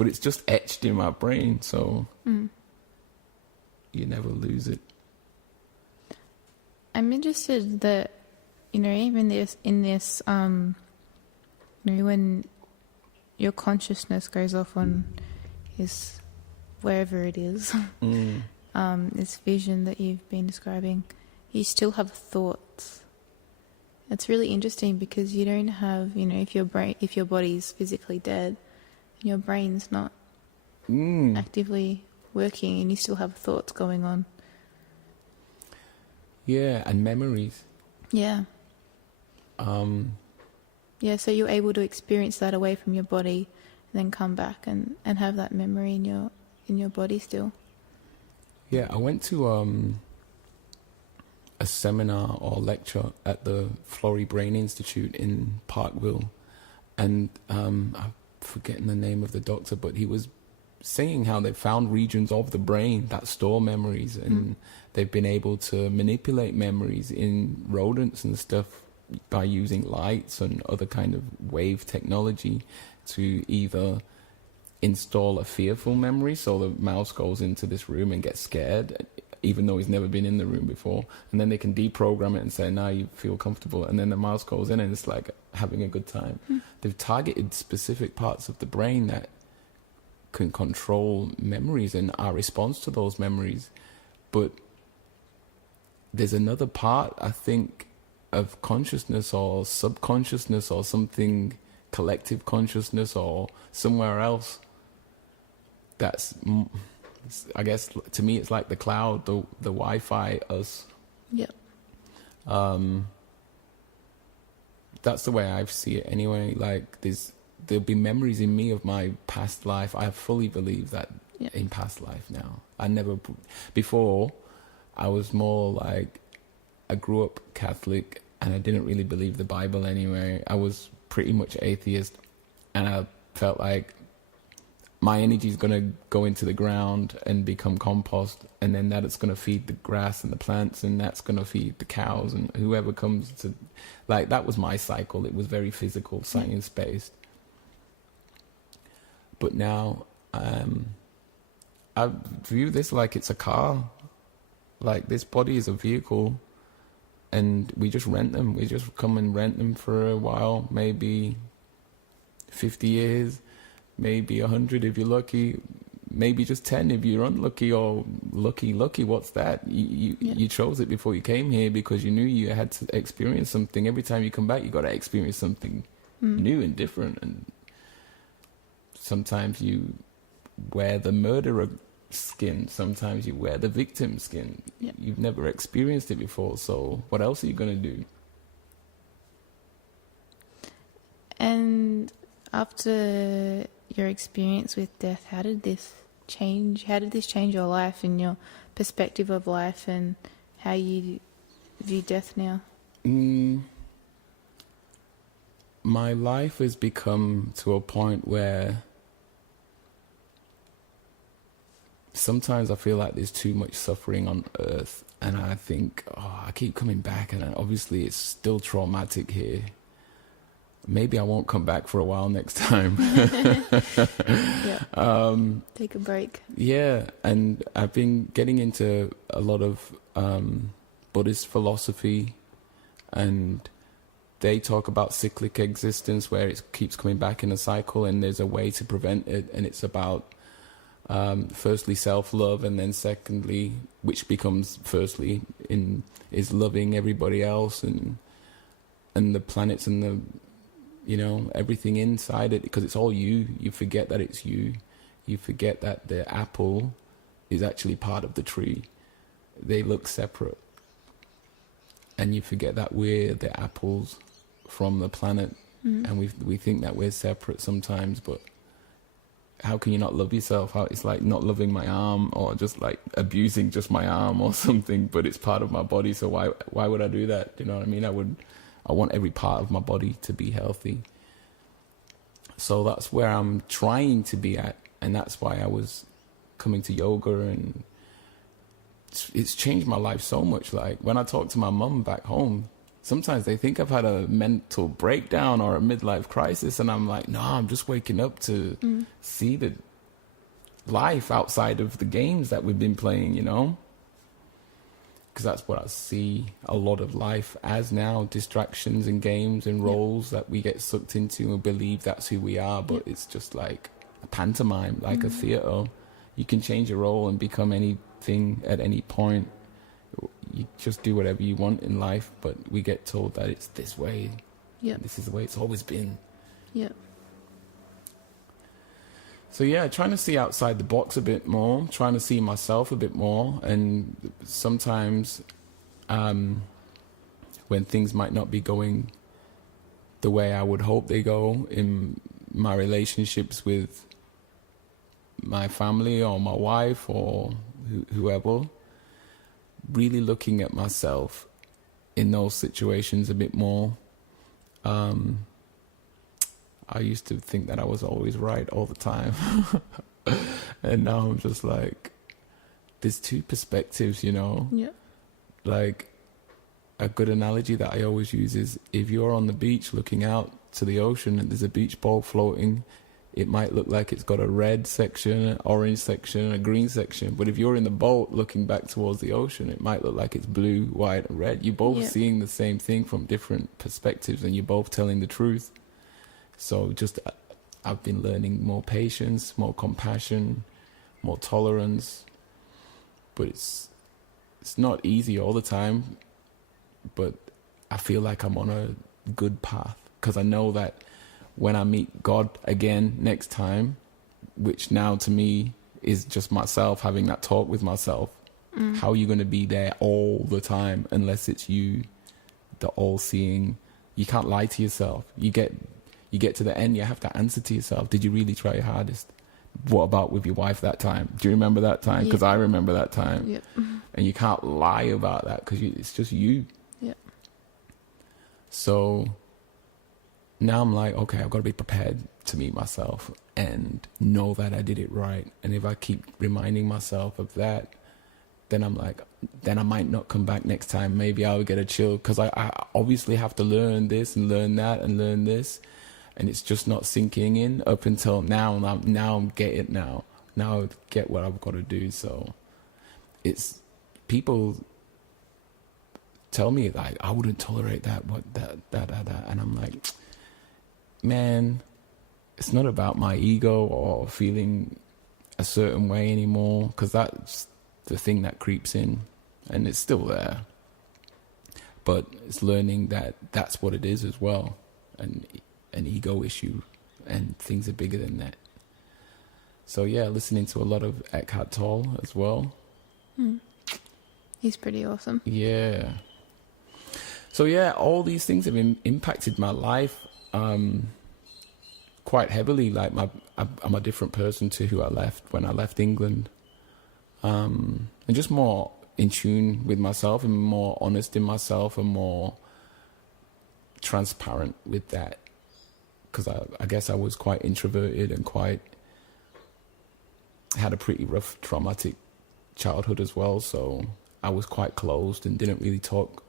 but it's just etched in my brain, so you never lose it. I'm interested that, even in this, when your consciousness goes off on this, wherever it is, this vision that you've been describing, you still have thoughts. It's really interesting because you don't have, if your body's physically dead, and your brain's not actively working, and you still have thoughts going on. Yeah, and memories. Yeah. Yeah, so you're able to experience that away from your body, and then come back and have that memory in your body still. Yeah, I went to a seminar or lecture at the Florey Brain Institute in Parkville, and I'm forgetting the name of the doctor, but he was saying how they found regions of the brain that store memories, and they've been able to manipulate memories in rodents and stuff by using lights and other kind of wave technology to either install a fearful memory, so the mouse goes into this room and gets scared even though he's never been in the room before, and then they can deprogram it and say, now you feel comfortable, and then the mouse goes in and it's like having a good time. They've targeted specific parts of the brain that can control memories and our response to those memories. But there's another part, I think, of consciousness or subconsciousness or something, collective consciousness or somewhere else, that's, I guess, to me it's like the cloud, the Wi-Fi us. Yep. That's the way I see it anyway. Like there'll be memories in me of my past life. I fully believe that in past life now. Before, I was more like, I grew up Catholic and I didn't really believe the Bible anyway. I was pretty much atheist, and I felt like my energy is going to go into the ground and become compost, and then that it's going to feed the grass and the plants, and that's going to feed the cows and whoever comes to, like, that was my cycle. It was very physical, science-based. But now I view this like it's a car. Like, this body is a vehicle, and we just rent them. We just come and rent them for a while, maybe 50 years, maybe 100 if you're lucky, maybe just 10 if you're unlucky, or lucky, what's that? You chose it before you came here because you knew you had to experience something. Every time you come back, you got to experience something new and different. And sometimes you wear the murderer skin, sometimes you wear the victim skin. You've never experienced it before, so what else are you going to do? And after your experience with death, how did this change your life and your perspective of life and how you view death now? My life has become to a point where sometimes I feel like there's too much suffering on earth, and I think, I keep coming back, and obviously it's still traumatic here. Maybe I won't come back for a while next time. Take a break. Yeah, and I've been getting into a lot of Buddhist philosophy, and they talk about cyclic existence, where it keeps coming back in a cycle, and there's a way to prevent it, and it's about firstly self-love, and then secondly, which becomes firstly, is loving everybody else and the planets and the, everything inside it, because it's all you. You forget that it's you. You forget that the apple is actually part of the tree. They look separate. And you forget that we're the apples from the planet, and we think that we're separate sometimes, but how can you not love yourself? It's like not loving my arm, or just like abusing just my arm or something, but it's part of my body, so why would I do that? You know what I mean? I want every part of my body to be healthy. So that's where I'm trying to be at, and that's why I was coming to yoga, and it's changed my life so much. Like, when I talk to my mum back home, sometimes they think I've had a mental breakdown or a midlife crisis, and I'm like, no, I'm just waking up to see life outside of the games that we've been playing, you know? Because that's what I see a lot of life as now, distractions and games and roles that we get sucked into and believe that's who we are, but it's just like a pantomime, like a theatre. You can change a role and become anything at any point. You just do whatever you want in life, but we get told that it's this way. Yeah. This is the way it's always been. Yeah. So yeah, trying to see outside the box a bit more, trying to see myself a bit more, and sometimes when things might not be going the way I would hope they go in my relationships with my family or my wife or whoever, really looking at myself in those situations a bit more. I used to think that I was always right all the time. And now I'm just like, there's two perspectives, you know? Yeah. Like, a good analogy that I always use is if you're on the beach looking out to the ocean and there's a beach ball floating, it might look like it's got a red section, an orange section, a green section. But if you're in the boat looking back towards the ocean, it might look like it's blue, white, and red. You're both seeing the same thing from different perspectives, and you're both telling the truth. So just, I've been learning more patience, more compassion, more tolerance. But it's not easy all the time. But I feel like I'm on a good path, because I know that when I meet God again next time, which now to me is just myself having that talk with myself, how are you going to be there all the time unless it's you, the all-seeing? You can't lie to yourself. You get to the end, you have to answer to yourself. Did you really try your hardest? What about with your wife that time? Do you remember that time? Because I remember that time. Yep. And you can't lie about that because it's just you. Yep. So now I'm like, okay, I've got to be prepared to meet myself and know that I did it right. And if I keep reminding myself of that, then I'm like, then I might not come back next time. Maybe I'll get a chill, because I obviously have to learn this and learn that and learn this. And it's just not sinking in up until now. Now I'm get it now. Now I get what I've got to do. So it's, people tell me like, I wouldn't tolerate that, that. And I'm like, man, it's not about my ego or feeling a certain way anymore, because that's the thing that creeps in, and it's still there. But it's learning that that's what it is as well, and an ego issue, and things are bigger than that. So yeah, listening to a lot of Eckhart Tolle as well. He's pretty awesome. Yeah. So yeah, all these things have impacted my life quite heavily. Like I'm a different person to who I left when I left England, and just more in tune with myself and more honest in myself and more transparent with that. Because I guess I was quite introverted and had a pretty rough, traumatic childhood as well. So I was quite closed and didn't really talk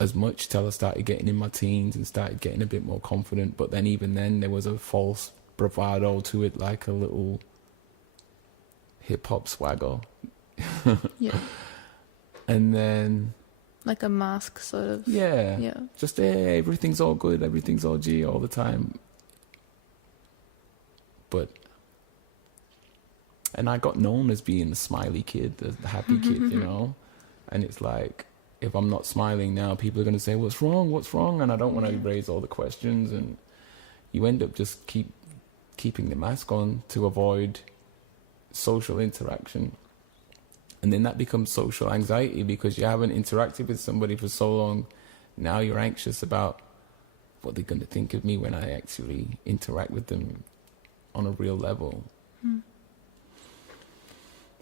as much till I started getting in my teens and started getting a bit more confident. But then even then there was a false bravado to it, like a little hip hop swagger. Yeah. And then like a mask sort of. Yeah. Just hey, everything's all good, everything's all G all the time. And I got known as being the smiley kid, the happy kid, you know? And it's like, if I'm not smiling now, people are going to say, what's wrong? And I don't want to raise all the questions. And you end up just keeping the mask on to avoid social interaction. And then that becomes social anxiety, because you haven't interacted with somebody for so long. Now you're anxious about what they're going to think of me when I actually interact with them on a real level.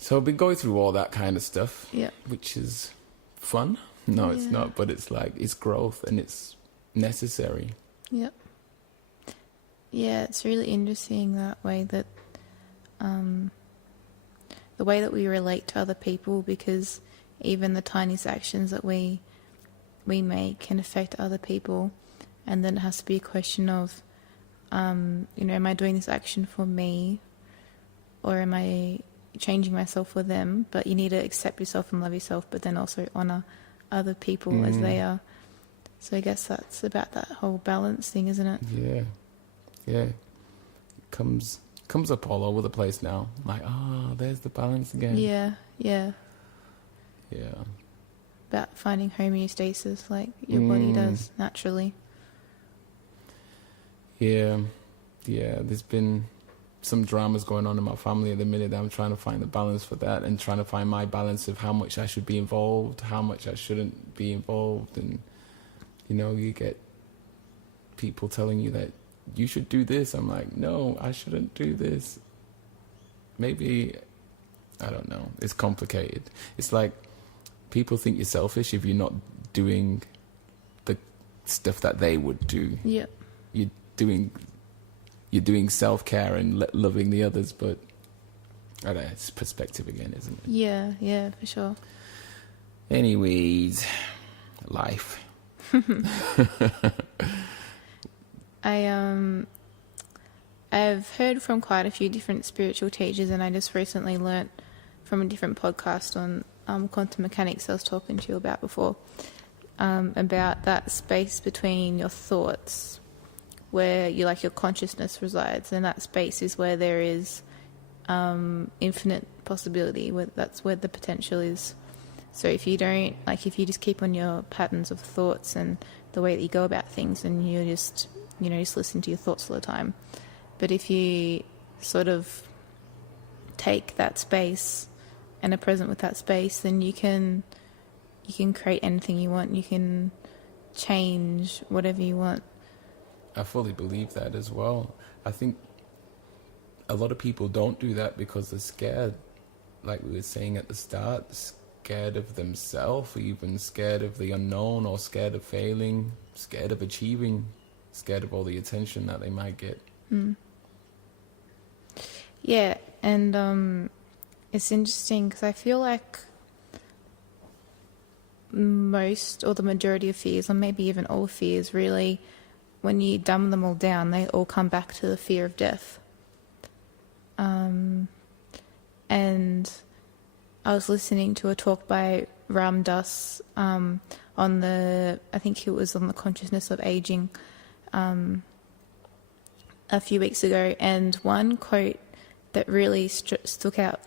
So I've been going through all that kind of stuff, which is fun. No, it's not, but it's like, it's growth and it's necessary. Yep. Yeah, it's really interesting that way that, the way that we relate to other people, because even the tiniest actions that we make can affect other people. And then it has to be a question of, am I doing this action for me, or am I changing myself for them? But you need to accept yourself and love yourself, but then also honor other people as they are. So I guess that's about that whole balance thing, isn't it? Yeah. Comes up all over the place now. Like, there's the balance again. Yeah. About finding homeostasis, like your body does naturally. Yeah. There's been some dramas going on in my family at the minute. I'm trying to find the balance for that, and trying to find my balance of how much I should be involved, how much I shouldn't be involved. And you get people telling you that you should do this. I'm like, no, I shouldn't do this. Maybe, I don't know. It's complicated. It's like people think you're selfish if you're not doing the stuff that they would do. Yeah. You're doing self-care and loving the others, but I don't know, it's perspective again, isn't it? Yeah, for sure. Anyways, life. I've heard from quite a few different spiritual teachers, and I just recently learnt from a different podcast on quantum mechanics I was talking to you about before, about that space between your thoughts where your consciousness resides, and that space is where there is infinite possibility, that's where the potential is. So if you just keep on your patterns of thoughts and the way that you go about things, and you just listen to your thoughts all the time. But if you sort of take that space and are present with that space, then you can create anything you want. You can change whatever you want. I fully believe that as well. I think a lot of people don't do that because they're scared, like we were saying at the start, scared of themselves, or even scared of the unknown, or scared of failing, scared of achieving, scared of all the attention that they might get. Yeah, and it's interesting because I feel like most or the majority of fears, or maybe even all fears, really, when you dumb them all down, they all come back to the fear of death. And I was listening to a talk by Ram Dass I think it was on the consciousness of aging a few weeks ago, and one quote that really struck out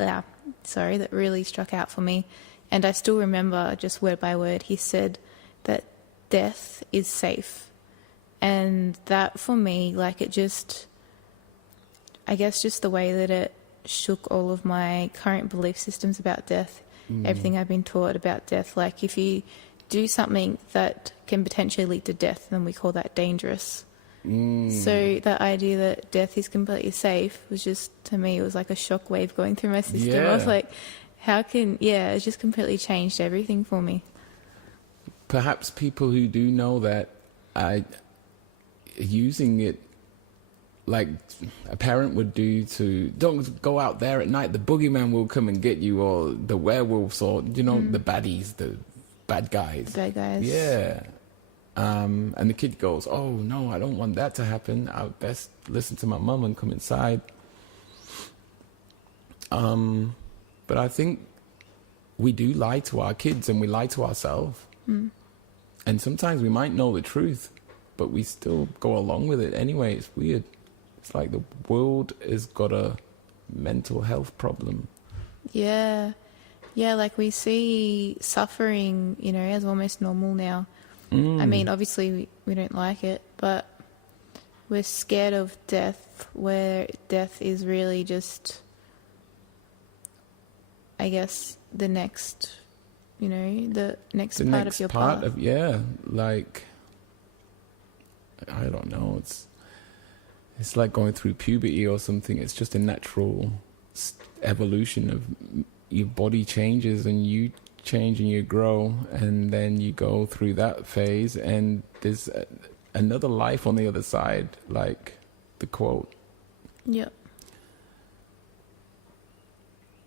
for me, and I still remember just word by word. He said that death is safe. And that for me, I guess just the way that it shook all of my current belief systems about death, everything I've been taught about death. Like, if you do something that can potentially lead to death, then we call that dangerous. So that idea that death is completely safe was just, to me, it was like a shock wave going through my system. Yeah. I was like, it just completely changed everything for me. Perhaps people who do know that are using it like a parent would do to, don't go out there at night, the boogeyman will come and get you, or the werewolves, or the baddies, the bad guys. Bad guys. Yeah. And the kid goes, oh no, I don't want that to happen, I best listen to my mum and come inside. But I think we do lie to our kids, and we lie to ourselves. And sometimes we might know the truth, but we still go along with it anyway. It's weird. It's like the world has got a mental health problem. Yeah, like we see suffering, as almost normal now. I mean, obviously we don't like it, but we're scared of death, where death is really just, I guess, the next, the next part of your path. Like, I don't know, it's like going through puberty or something. It's just a natural evolution of your body changes, and you change and you grow, and then you go through that phase, and there's another life on the other side, like the quote. Yeah.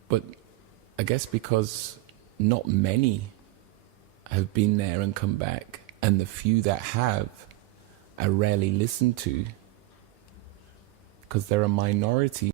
But I guess because not many have been there and come back, and the few that have are rarely listened to, because they're a minority.